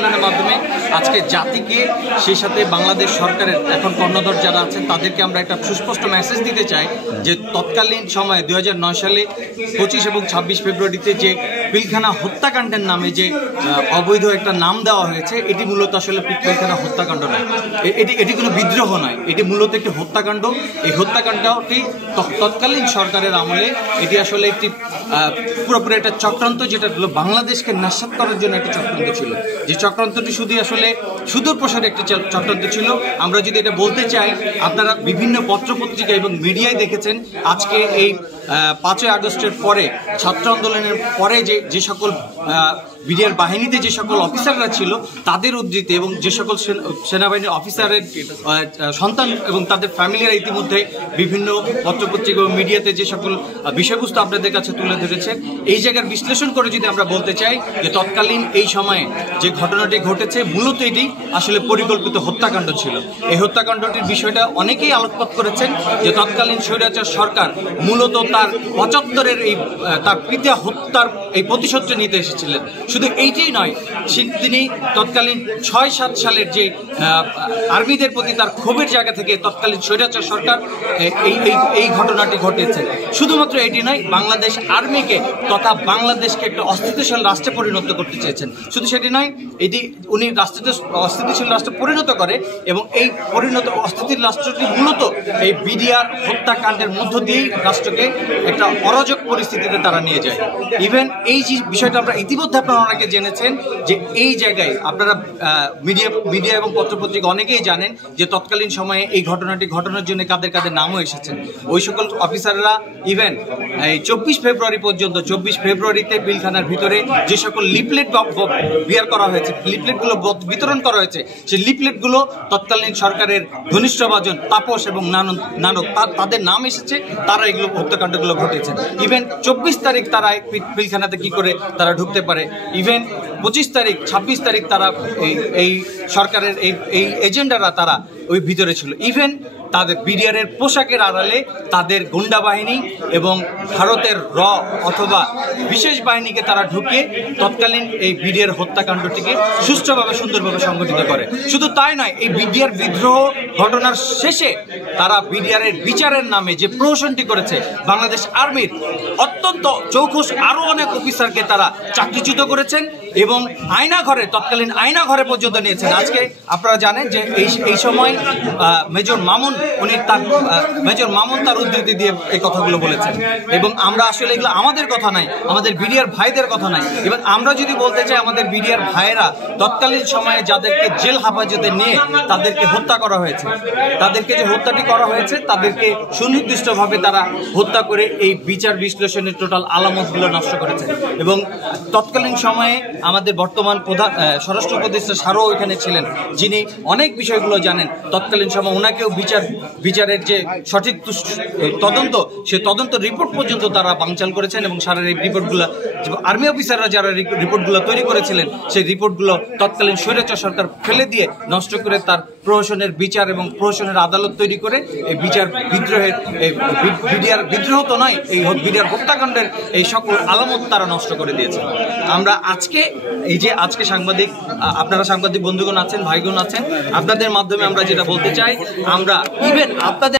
সম্মেলনের মাধ্যমে আজকে জাতিকে সেই সাথে বাংলাদেশ সরকারের এখন কর্ণধর যারা আছেন তাদেরকে আমরা একটা সুস্পষ্ট মেসেজ দিতে চাই যে তৎকালীন সময়ে 2009 সালে 25 এবং 26 ফেব্রুয়ারিতে যে পিলখানা হত্যাকাণ্ডের নামে যে অবৈধ একটা নাম দেওয়া হয়েছে, এটি মূলত আসলে পিলখানা হত্যাকাণ্ড নয়, এটি কোনো বিদ্রোহ নয়, এটি মূলত একটি হত্যাকাণ্ড। এই হত্যাকাণ্ডটি তৎকালীন সরকারের আমলে এটি আসলে একটি পুরোপুরি একটা চক্রান্ত, যেটা হলো বাংলাদেশকে নাশাত করার জন্য একটা চক্রান্ত ছিল। যে চক্রান্তটি শুধু আসলে সুদূর প্রসারী একটি চক্রান্ত ছিল। আমরা যদি এটা বলতে চাই, আপনারা বিভিন্ন পত্রপত্রিকা এবং মিডিয়ায় দেখেছেন আজকে এই 5ই আগস্টের পরে, ছাত্র আন্দোলনের পরে যে সকল বিডিআর বাহিনীতে যে সকল অফিসাররা ছিল তাদের উদ্ধৃতি এবং যে সকল সেনাবাহিনীর অফিসারের সন্তান এবং তাদের ফ্যামিলিরা ইতিমধ্যে বিভিন্ন পত্রপত্রিকা এবং মিডিয়াতে যে সকল বিষয়বস্তু আপনাদের কাছে তুলে ধরেছেন, এই জায়গার বিশ্লেষণ করে যদি আমরা বলতে চাই যে তৎকালীন এই সময়ে যে ঘটনাটি ঘটেছে মূলত এটি আসলে পরিকল্পিত হত্যাকাণ্ড ছিল। এই হত্যাকাণ্ডটির বিষয়টা অনেকেই আলোকপাত করেছেন যে তৎকালীন স্বৈরাচার সরকার মূলত তার 75-এর এই তার পিতা হত্যার এই প্রতিশোধটি নিতে এসেছিলেন। শুধু এইটাই নয়, তিনি তৎকালীন 6-7 সালের যে আর্মিদের প্রতি তার ক্ষোভের জায়গা থেকে তৎকালীন স্বৈরাচার সরকার এই ঘটনাটি ঘটিয়েছে। শুধুমাত্র এটি নয়, বাংলাদেশ আর্মিকে তথা বাংলাদেশকে একটা অস্থিতিশীল রাষ্ট্রে পরিণত করতে চেয়েছেন। শুধু সেটি নয়, এটি উনি অস্থিতিশীল রাষ্ট্রে পরিণত করে এবং এই পরিণত অস্থিতিশীল রাষ্ট্রটি মূলত এই বিডিআর হত্যাকাণ্ডের মধ্য দিয়েই রাষ্ট্রকে একটা অরাজক পরিস্থিতিতে তারা নিয়ে যায়। ইভেন এই যে বিষয়টা আমরা ইতিমধ্যে আপনারা অনেকে জেনেছেন যে এই জায়গায় আপনারা মিডিয়া এবং পত্রপত্রিকা অনেকেই জানেন যে তৎকালীন সময়ে এই ঘটনাটি ঘটানোর জন্য কাদের কাদের নামও এসেছেন। ওই সকল অফিসাররা ইভেন এই 24 ফেব্রুয়ারি পর্যন্ত, 24 ফেব্রুয়ারিতে পিলখানার ভিতরে যে সকল লিফলেট বের করা হয়েছে, লিফলেটগুলো বিতরণ করা হয়েছে, সেই লিফলেটগুলো তৎকালীন সরকারের ঘনিষ্ঠভাজন তাপস এবং নানক তাদের নাম এসেছে, তারা এগুলো হত্যাকাণ্ডগুলো ঘটেছে। ইভেন 24 তারিখ তারা পিলখানাতে কি করে তারা ঢুকতে পারে, ইভেন 25 তারিখ 26 তারিখ তারা এই সরকারের এই এজেন্ডারা তারা ওই ভিতরে ছিল। ইভেন তাদের বিডিআরের পোশাকের আড়ালে তাদের গুন্ডা বাহিনী এবং ভারতের অথবা বিশেষ বাহিনীকে তারা ঢুকিয়ে তৎকালীন এই বিডিআর হত্যাকাণ্ডটিকে সুষ্ঠুভাবে সুন্দরভাবে সংগঠিত করে। শুধু তাই নয়, এই বিডিআর বিদ্রোহ ঘটনার শেষে তারা বিডিআরের বিচারের নামে যে প্রহসনটি করেছে, বাংলাদেশ আর্মির অত্যন্ত চৌখুশ আরো অনেক অফিসারকে তারা চাকরিচ্যুত করেছেন এবং তৎকালীন আয়না ঘরে পর্যন্ত নিয়েছেন। আজকে আপনারা জানেন যে এই সময় মেজর মামুন তার উদ্ধৃতি দিয়ে এই কথাগুলো বলেছেন এবং আমরা আসলে এগুলো আমাদের কথা নাই, আমাদের বিডিআর ভাইদের কথা নাই। এবং আমরা যদি বলতে চাই, আমাদের বিডিআর ভাইয়েরা তৎকালীন সময়ে যাদেরকে জেল হেফাজতে নিয়ে তাদেরকে হত্যা করা হয়েছে, তাদেরকে যে হত্যাটি করা হয়েছে তাদেরকে সুনির্দিষ্টভাবে তারা হত্যা করে এই বিচার বিশ্লেষণের টোটাল আলামতগুলো নষ্ট করেছে। এবং তৎকালীন সময়ে আমাদের বর্তমান স্বরাষ্ট্র উপদেষ্টা স্যারও এখানে ছিলেন, যিনি অনেক বিষয়গুলো জানেন। তৎকালীন সময় ওনাকেও বিচারের যে সঠিক তদন্ত, সে তদন্ত রিপোর্ট পর্যন্ত তারা বানচাল করেছেন এবং সারা এই রিপোর্টগুলো আর্মি অফিসাররা যারা রিপোর্টগুলো তৈরি করেছিলেন, সেই রিপোর্টগুলো তৎকালীন স্বৈরাচার সরকার ফেলে দিয়ে নষ্ট করে তার প্রহসনের বিচার এবং প্রহসনের আদালত তৈরি করে এই বিচার বিদ্রোহের বিডিআর বিদ্রোহ তো নয়, এই বিডিআর হত্যাকাণ্ডের এই সকল আলামত তারা নষ্ট করে দিয়েছে। আমরা আজকে আপনারা সাংবাদিক বন্ধুগণ আছেন, ভাইগণ আছেন, আপনাদের মাধ্যমে আমরা যেটা বলতে চাই, আমরা ইভেন আপনাদের